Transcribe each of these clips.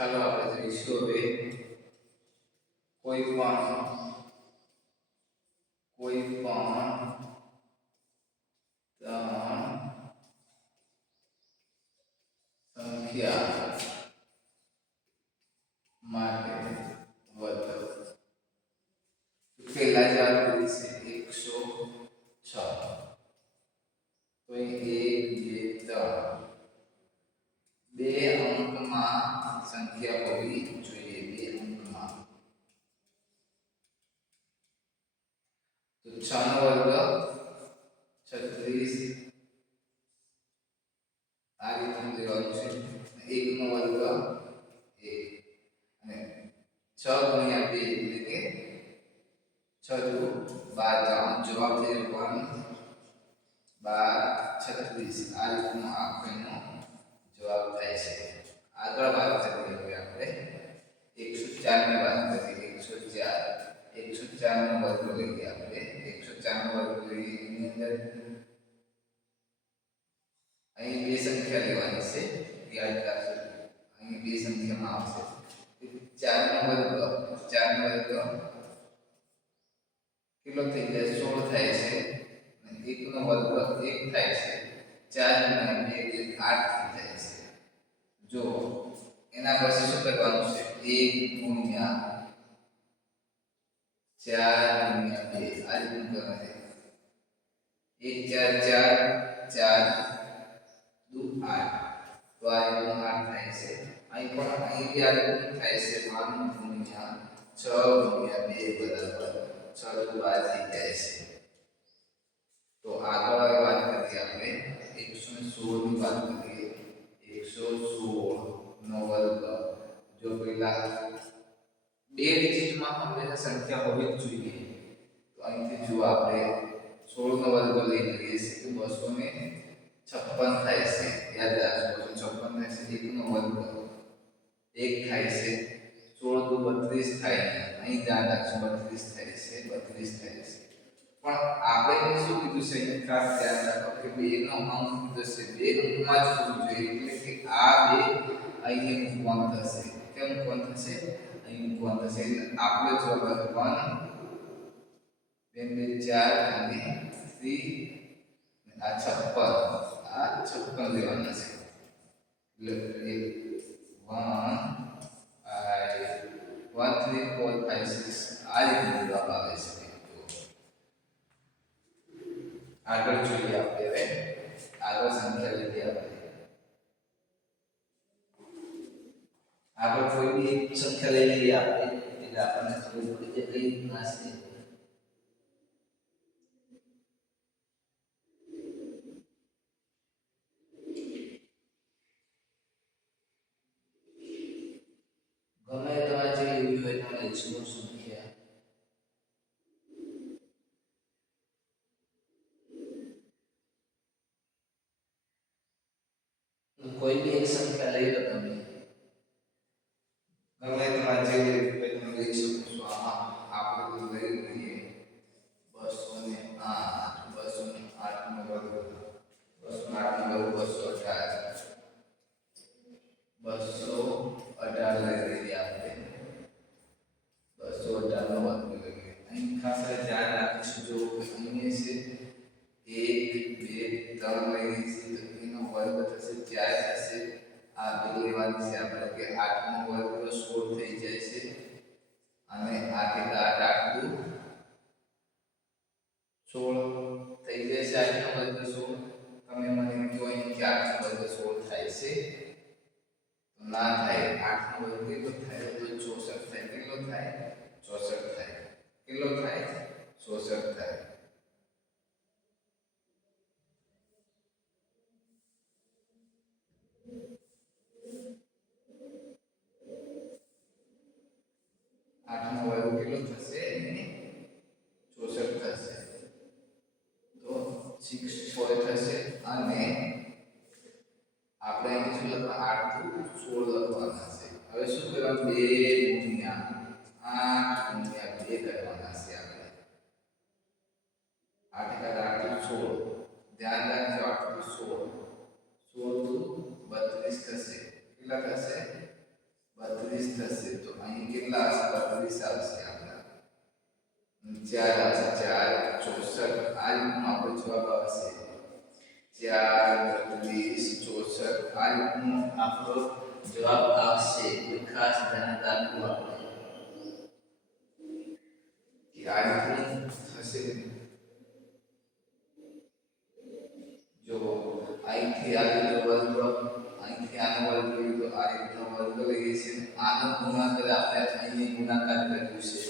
ચાલો આપણે જોઈશું હવે કોઈ પણ ત્રણ સંખ્યા માટે વર્તક. પહેલા જ વાત કરી છે 106. તો અહીં 1 2 3 બે અંકમાં સંખ્યા હોવી જોઈએ. બે અંકમાં તો 6 નો વર્ગ 36 આ રીતનું દેવાનું છે. 1 નો વર્ગ 1 અને 6 ગુણ્યા 2 એટલે કે 6 દુ 12. જવાબ છે 1 12 36. આ રીતનો આખેનો જવાબ થાય છે. આગળ વાત કરીએ હવે આપણે 104 ની વાત કરીએ. 104 નો વર્ગ લઈએ આપણે. 104 નો વર્ગ લઈએ એની અંદર અહીં બે સંખ્યા લેવાની છે. યાદ રાખજો અહીં બે સંખ્યામાં આવશે 4 નો વર્ગ. 4 નો વર્ગ કેટલો થઈ જાય 16 થાય છે. અને 1 નો વર્ગ 1 થાય છે. 4 ગુણ્યા 2 એટલે 8 થઈ જાય છે. જો એના પછી શું કરવાનું છે 1 ગુણ્યા 4 ગુણ્યા 2 આ રીતનું કરવાનું છે. 1 4 4 4 દુ 8 તો આ રીતનું 8 થાય છે. અહીં પણ અહીં બી આ રીતનું થાય છે 1 ગુણ્યા 6 ગુણ્યા 2 બરાબર 6 દુ 12 થઈ જાય છે. તો આગળ વાત કરીએ આપણે 116 ની વાત કરીએ. 116 નો વર્ગ. જો પહેલા બે ડિજિટમાં હંમેશા સંખ્યા હોવી જ જોઈએ. તો અહીંથી જો આપણે 16 નો વર્ગ લઈ લઈએ છીએ તો 256 થાય છે. યાદ રાખજો 256 થાય છે. 1 નો વર્ગ 1 થાય છે. 16 દુ 32 થાય. અહીં ધ્યાન રાખજો 32 થાય છે. 32 થાય છે. પણ આપણે શું કીધું છે એ ખાસ ધ્યાન રાખો કે બે નો અંક કીધો છે. બે અંકમાં જ હોવું જોઈએ. એટલે કે આ બે અહીં મૂકવાનું થશે. કેમ મૂકવાનું થશે? અહીં મૂકવાનું થશે. એટલે આપણે જવાબ 1 2 4 અને 3 આ 56 લેવાના છે. એટલે 1 3 4 5 6 આ રીતે જવાબ આવે છે. આગળ જોઈએ આપણે હવે આગળ સંખ્યા લઈએ આપણે. આગળ કોઈ બી એક સંખ્યા લઈ લઈએ આપણે એટલે આપણને ખબર પડી જાય કઈ રીતના છે. ગમે તમારે જે એવી હોય તમારે લઈશું સંખ્યા કોઈ બી એક સંખ્યા લઈ લો તમે. ગમે તમારે જે હોય તમે લઈ શકો છો. આમાં આપણે લઈ લઈએ 208 208 નો વર્ગ 208 નો વર્ગ 218 લઈ લઈએ આપણે. 218 નો વર્ગ લઈએ. અહીં ખાસ ધ્યાન રાખીશું જો અહીં છે 1 2 3 લઈએ છીએ તો એનો વર્ગ થશે 4 થશે. આ બે લેવાની છે આપણે કે 8 નો વર્ગ 16 થઈ જાય છે. અને 8 એટલે 8 8 દુ 16 થઈ જાય છે. 8 નો વર્ગ 16. તમે મને કહો અહીં કે 8 નો વર્ગ 16 થાય છે તો ના થાય. 8 નો વર્ગ કેટલો થાય તો 64 થાય. કેટલો થાય 64 થાય. કેટલો થાય 64 થાય. આઠનો વર્ગ કેટલો થશે 64 થશે. તો 64 થશે. અને આપણે અહીં શું લખવા 8 દુ 16 લખવાના છે. હવે શું કરવાનું 2 ગુણ્યા 8 ગુણ્યા 2 કરવાના છે આપણે. 8 એટલે 8 દુ 16. ધ્યાન રાખજો 8 દુ 16 16 દુ 32 થશે. કેટલા થશે 32 થશે તો અહીં કેટલા આવશે? 32 આવશે આપણા. 4 આવશે. 4 64 આ રીતનો આપણો જવાબ આવશે. 4 32 64 આ રીતનો આપણો જવાબ આવશે. ખાસ ધ્યાન રાખવું આપણે કે આ રીતનું થશે. જો અહીંથી આ રીતે વર્ગ, અહીંથી આનો વર્ગ કર્યો તો આ રીતનો વર્ગ લઈએ છીએ. આનો ગુણાકાર આપણે અહીં ગુણાકાર કર્યું છે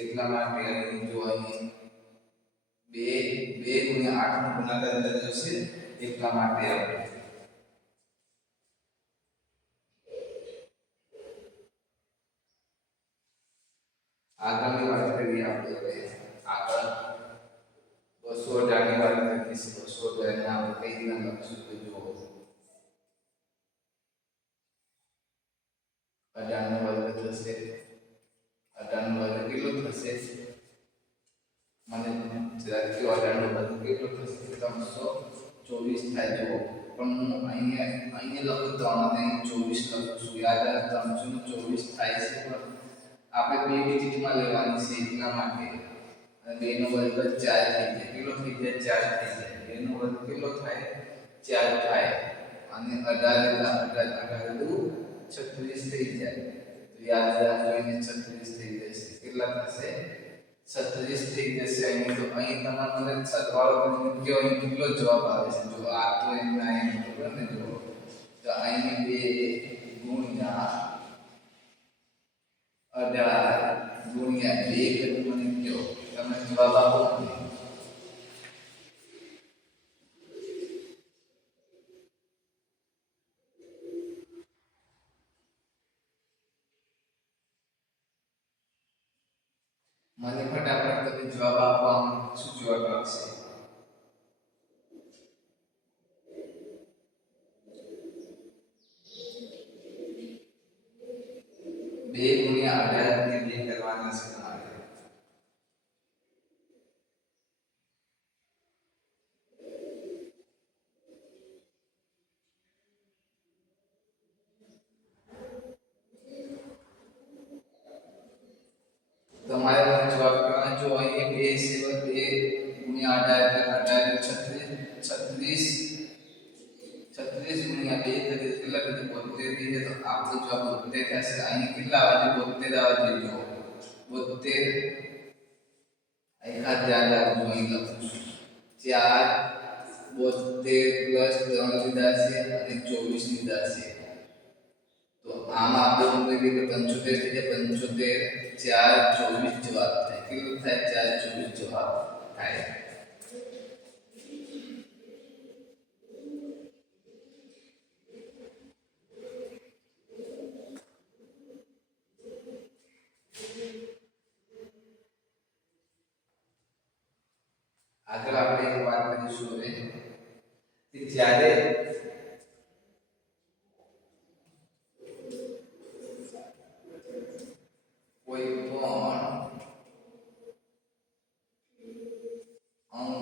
એટલા માટે અહીં જો અહીં 2 ગુણ્યા 8 નો ગુણાકાર કર્યો છે એટલા માટે આપણે આગળની વાત કરીએ. આપણે હવે આગળ 218 ની વાત કરીએ. 218 ને આપણે કઈ રીતના લખીશું તો જુઓ 18 નો વર્ગ થશે. 18 નો વર્ગ કેટલો થશે? મને જરા કે 18 નો વર્ગ કેટલો થશે? 324 થાય. જુઓ પણ હું અહીંયા લખું તો આમાં 24 લખું છું. યાદ રાખો 324 થાય છે પણ આપણે બે ડિજિટમાં લેવાની છે એટલા માટે. અને 2 નો વર્ગ 4 થઈ જાય. કેટલો થઈ જાય? 4 થઈ જાય. 2 નો વર્ગ કેટલો થાય? 4 થાય. અને 18 દુ 36 થઈ જાય. તો યાદ રાખજો એને 36 થઈ જશે. કેટલા થશે? 36 થઈ જશે. અહીં તો અહીં તમારે મને સરવાળો કરીને કયો અહીં કેટલો જવાબ આવે છે. જો આ તો એમના એમ બરાબર ને. જો તો અહીં 2 ગુણ્યા 18 ગુણ્યા 2 કરીને મને કયો તમે જવાબ આપો. મને ફટાફટ તમે જવાબ આપવામાં શું જવાબ આવશે? 2 ગુણ્યા 18 ને 2 કરવાના છે તમારે. તમારે મને જવાબ કહેવાનો. જો અહીં 2 ગુણ્યા 18 એટલે 36 ગુણ્યા 2 કેટલા થશે? 72 થઈ જાય. તો આપણો જવાબ 72 થશે. અહીં કેટલા આવે છે? 72 આવે છે. જો 72 અહીં ખાસ ધ્યાન રાખજો. અહીં લખું છું 4 72 પ્લસ 3 લીધા છે અને 24 લીધા છે. તો આમાં આપણે ઉમેરીએ તો 75 થઈ જાય. 75 4 24 જવાબ થાય. કેટલું થાય? 4 24 જવાબ થાય. આગળ આપણે એક વાત કરીશું હવે કે જ્યારે કોઈ પણ અંક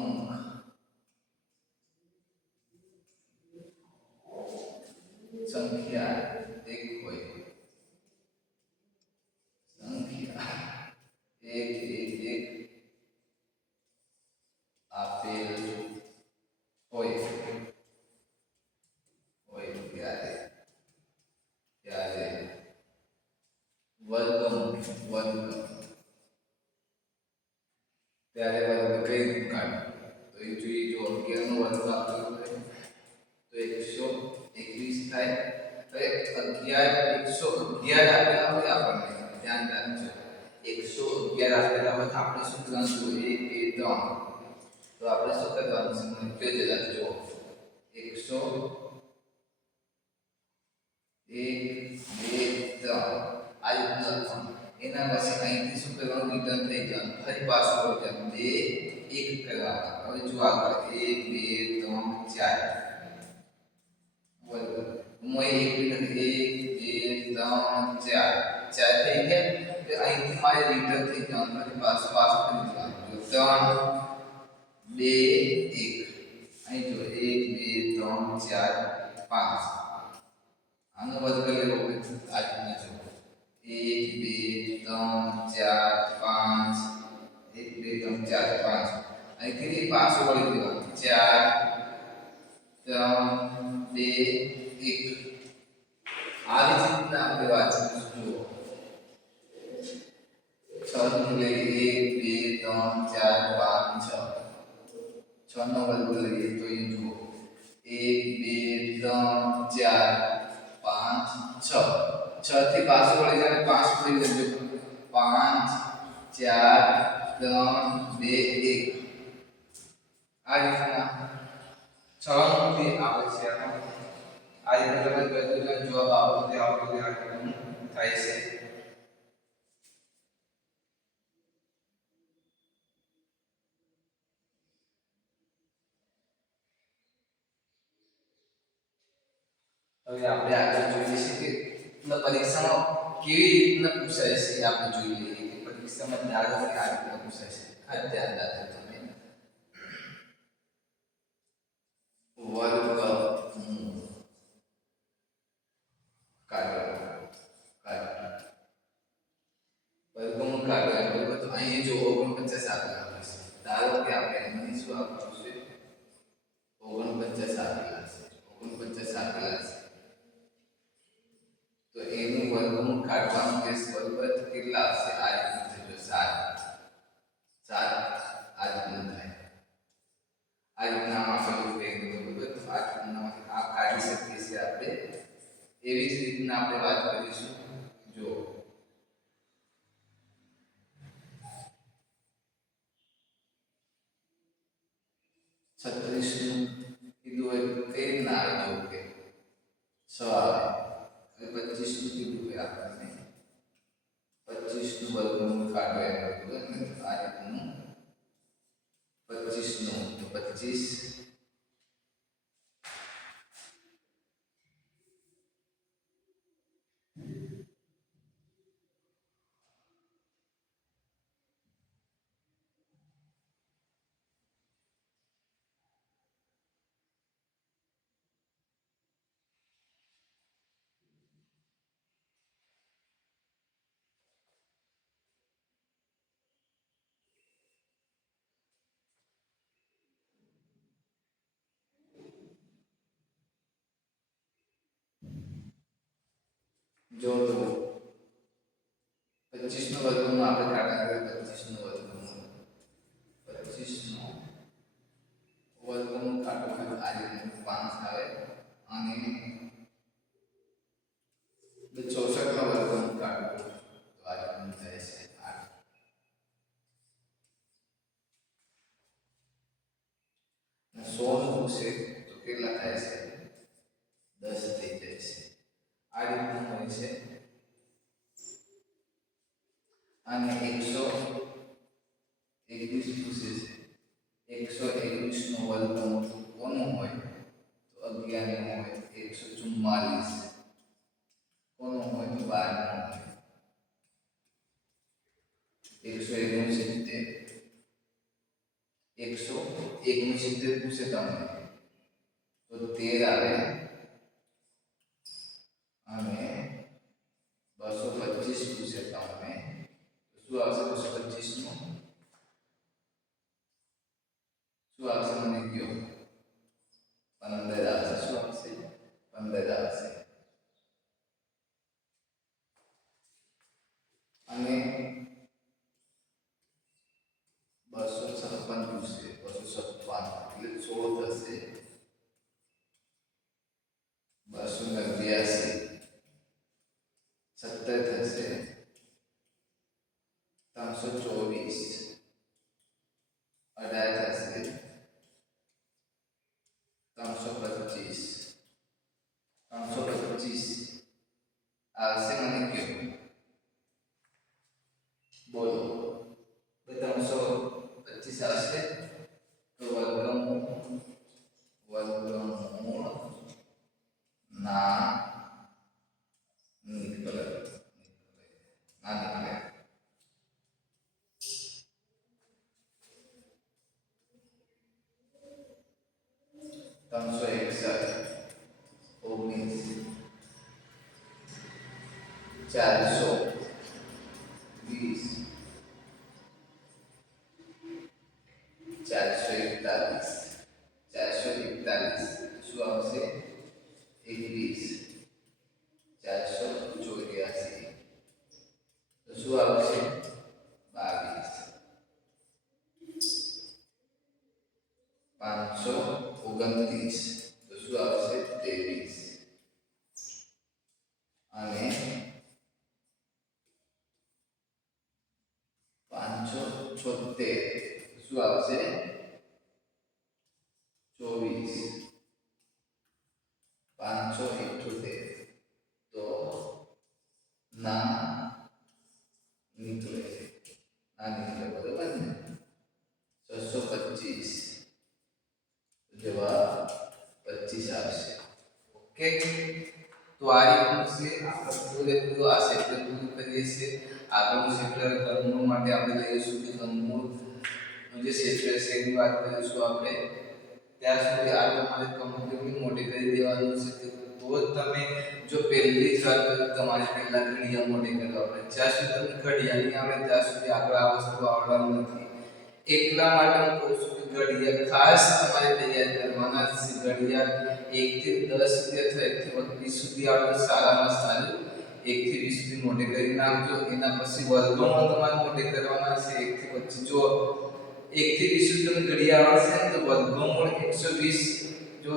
સંખ્યા એક હોય, સંખ્યા એક આપેલ હોય ત્યારે વર્ગ ત્યારે વર્ગ કઈ રીતે કાઢવું? તો એ જોઈએ. જો 11 નો વર્ગ આપેલો હોય તો 121 થાય. તો 111 આપેલા હોય આપણને, ધ્યાન રાખજો 111 આપેલા હોય તો આપણે શું કરવાનું? 1 2 3. તો આપણે શું કરવાનું છે? મને કયો જરા જો 101 2 3 આ રીતના લખવાનું. એના પછી અહીંથી શું કરવાનું? રિટર્ન થઈ જવાનું. ફરી પાછું વળી જવાનું. 2 1 કરવાના. હવે જો આગળ 1 2 3 4 બરાબર. હું અહીં 1 2 3 4 થઈ ગયા. તો અહીંથી મારે રિટર્ન થઈ જવાનું. ફરી પાછું કરી જવાનું. 3 2 1 અહીં જો 1 2 3 4 5 આનો વર્ગ લેવો હોય આ રીતના જો એક બે ત્રણ ચાર પાંચ એક બે ત્રણ ચાર પાંચ અહીંથી પાછું વળી દેવાનું ચાર ત્રણ બે એક આવી રીતના આપણે વાંચીશું જુઓ છ નું લઈએ એક બે ત્રણ ચાર પાંચ છ નો વર્ગ લઈએ તો એ જુઓ એક બે ત્રણ ચાર પાંચ છ છ થી પાછું વળી જાય પાંચ થઈ જજો પાંચ ચાર ત્રણ બે એક આ રીતના છ માંથી આવે છે આ રીતે તમે બધું જવાબ આપો તે આપણને આ થાય છે હવે આપણે આગળ જોઈએ છે કે પરીક્ષામાં કેવી રીતના પૂછાય છે આપણે જોઈ લઈએ કે પરીક્ષામાં દાખલા આ રીતના પૂછાય છે આ ધ્યાન રાખજો તમે વર્ગ વર્ગમૂળ કાઢો બરાબર તો અહીં જો 49 આપેલા છે ધારો કે આપણે અહીં શું આપવાનું છે 49 આપેલા છે 49 આપેલા છે તો એનું વર્ગમૂળ કાઢવાનું કેસ બરાબર કેટલા આવશે આ રીતનું જો 7 આ રીતનું થાય આ રીતના આપેલું છે બરાબર તો આ રીતના આ કાઢી શકીએ છીએ આપણે એવી જ રીતના આપણે વાત કરીશું જો 36 નું કીધું હોય તો તે ના આવે જો કે 6 આવે હવે 25 નું કીધું હોય આપણને 25 નું વર્ગમૂળ કાઢો એમ બરાબર ને આ રીતનું 25 નું તો 25 જો તો 25 નો વર્ગમૂળ આપણે કાઢવાનું 25 નો વર્ગમૂળ 25 નો વર્ગમૂળ કાઢવાનું આ રીતનું 5 આવે અને 64 નો વર્ગમૂળ કાઢવું તો આ રીતનું થાય છે 8 અને 100 નું પૂછે તો કેટલા થાય છે 10 થઈ જાય છે આ રીતનું હોય છે અને 121 પૂછે છે 121 નો વર્ગમૂળ કોનું હોય તો 11 નો હોય 144 કોનું હોય તો 12 નો હોય 169 169 પૂછે તમને તો 13 આવે અને 225 પૂછે તમને શું આવશે 225 નું શું આવશે મને કયો 15 આવશે શું આવશે 15 આવશે અને 256 પૂછે 256 એટલે 16 થશે 282 17 થશે 324 18 થશે 325 આવશે મને કયો બોલો 325 આવશે તો વર્ગમૂળ ના નીકળે 361 19 400 આવશે 24,578. તો ના નીકળે બરોબર ને 625 જવાબ 25 આવશે. ઓકે, તો આ રીતનું છે આપણે પૂરેપૂરું આ ચેપ્ટર પૂરું કરીએ છીએ. આગળનું ચેપ્ટર કર્મમૂળ માટે આપણે લઈશું કે કર્મમૂળનું જે ચેપ્ટર છે એની વાત કરીશું આપણે. ત્યાં સુધી આ તમારે કમ્પ્લીટલી મોઢે કરી દેવાનું છે. તો જ તમે જો પહેલી જ વાત તમારે પહેલા ઘડિયા મોઢે કરવા પડે. જ્યાં સુધી તમને ઘડિયા નહીં આવડે ત્યાં સુધી આગળ આ વસ્તુ આવડવાની નથી. એટલા માટે હું કહું છું કે ઘડિયા ખાસ તમારે તૈયાર કરવાના છે. ઘડિયા 1 થી 10 સુધી અથવા 1 થી 20 સુધી આવડે સારામાં સારું. 1 થી 20 સુધી મોઢે કરી નાખજો. એના પછી વર્ગમૂળ તમારે મોઢે કરવાના છે 1 થી 25. જો 1 થી 20 સુધી તમને ઘડિયા આવડશે ને તો વર્ગમૂળ 120, જો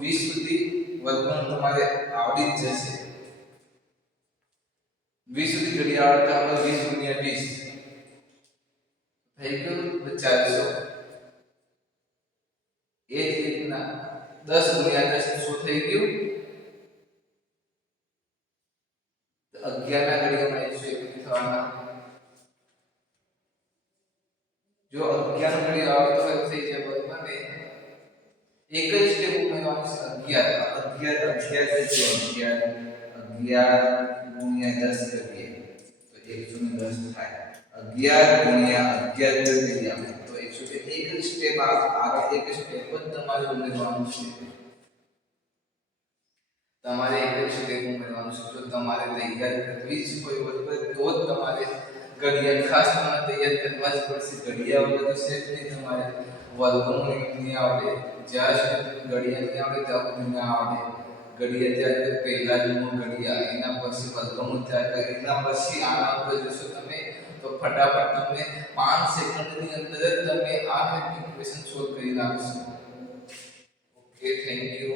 20 સુધી વર્ગમૂળ તમારે આવડી જ જશે. 20 સુધી ઘડિયા આવડતા આપણે 20 ગુણ્યા 20 થઈ ગયું 400. એ જ રીતના 10 ગુણ્યા 10 શું થઈ ગયું? 11 ના ઘડિયામાં 121 થવાના. જો 11 નો ઘડિયો આવડતો હોય તો થઈ જાય બરોબર ને. એક જ સ્ટેપ ઉમેરવાનું છે 11 ગુણ્યા 10 કરીએ તો 110 થાય. 11 ગુણ્યા 11 કરીએ આપણે તો 101. એક જ સ્ટેપ આગળ એક સ્ટેપ જ તમારે ઉમેરવાનું છે. તમારે એક જ સ્ટેપ ઉમેરવાનું છે. જો તમારે તૈયાર કરવી જ હોય બરોબર તો જ તમારે ઘડિયા ખાસ તમારે તૈયાર કરવા જ પડશે. ઘડિયા વગર છે જ નહીં તમારે વર્ગમૂળ નહીં આવડે. જ્યાં સુધી ઘડિયા નહીં આવડે ત્યાં સુધી ના આવડે. ઘડિયા ત્યારે પહેલા જૂનું ઘડિયા એના પછી વર્ગમૂળ ત્યારે એના પછી આના ઉપર જોશો તમે તો ફટાફટ તમને 5 સેકન્ડની અંદર જ તમે આ ઇક્વેશન સોલ્વ કરી નાખશો. Okay, thank you.